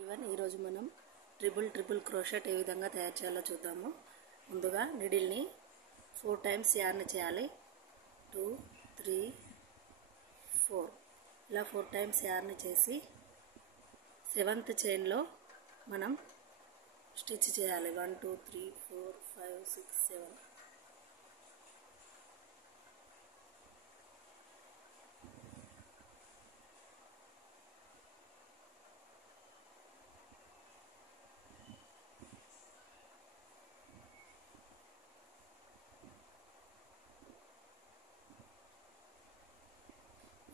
ఈరోజు మనం triple crochet ఏ విధంగా తయారు చేయాలో చూద్దాము. ముందుగా నిడిల్ని 4 టైమ్స్ యార్న్ చేయాలి. 2 3 4 ఇలా 4 టైమ్స్ యార్న్ చేసి 7th చైన్లో మనం స్టిచ్ చేయాలి. 1 2 3 4 5 6 7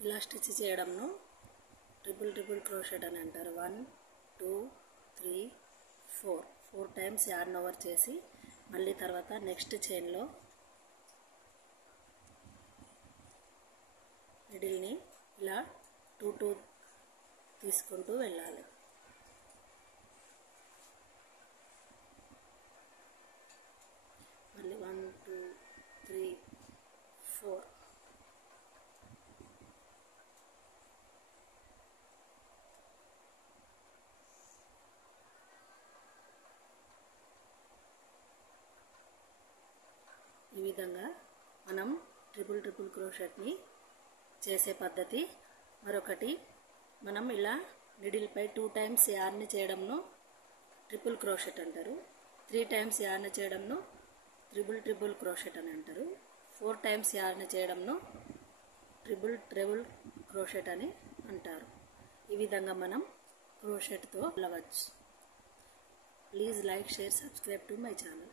ఇలా స్టిచ్ చేయడంను ట్రిపుల్ క్రోషెట్ అని అంటారు. 1 2 3 4 టైమ్స్ యార్న్ ఓవర్ చేసి మళ్ళీ తర్వాత నెక్స్ట్ చైన్లో మిడిల్ని ఇలా 2 తీసుకుంటూ వెళ్ళాలి. మళ్ళీ 1 2 3 4 ఈ విధంగా మనం ట్రిపుల్ క్రోషెట్ని చేసే పద్ధతి. మరొకటి, మనం ఇలా నిడిల్పై 2 టైమ్స్ యార్న్ చేయడంను ట్రిపుల్ క్రోషెట్ అంటారు. 3 టైమ్స్ యార్న్ చేయడంను ట్రిపుల్ క్రోషెట్ అని అంటారు. 4 టైమ్స్ యార్న్ చేయడంను ట్రిపుల్ క్రోషెట్ అని అంటారు. ఈ విధంగా మనం క్రోషెట్తో వెళ్ళవచ్చు. Please like, share, subscribe to my channel.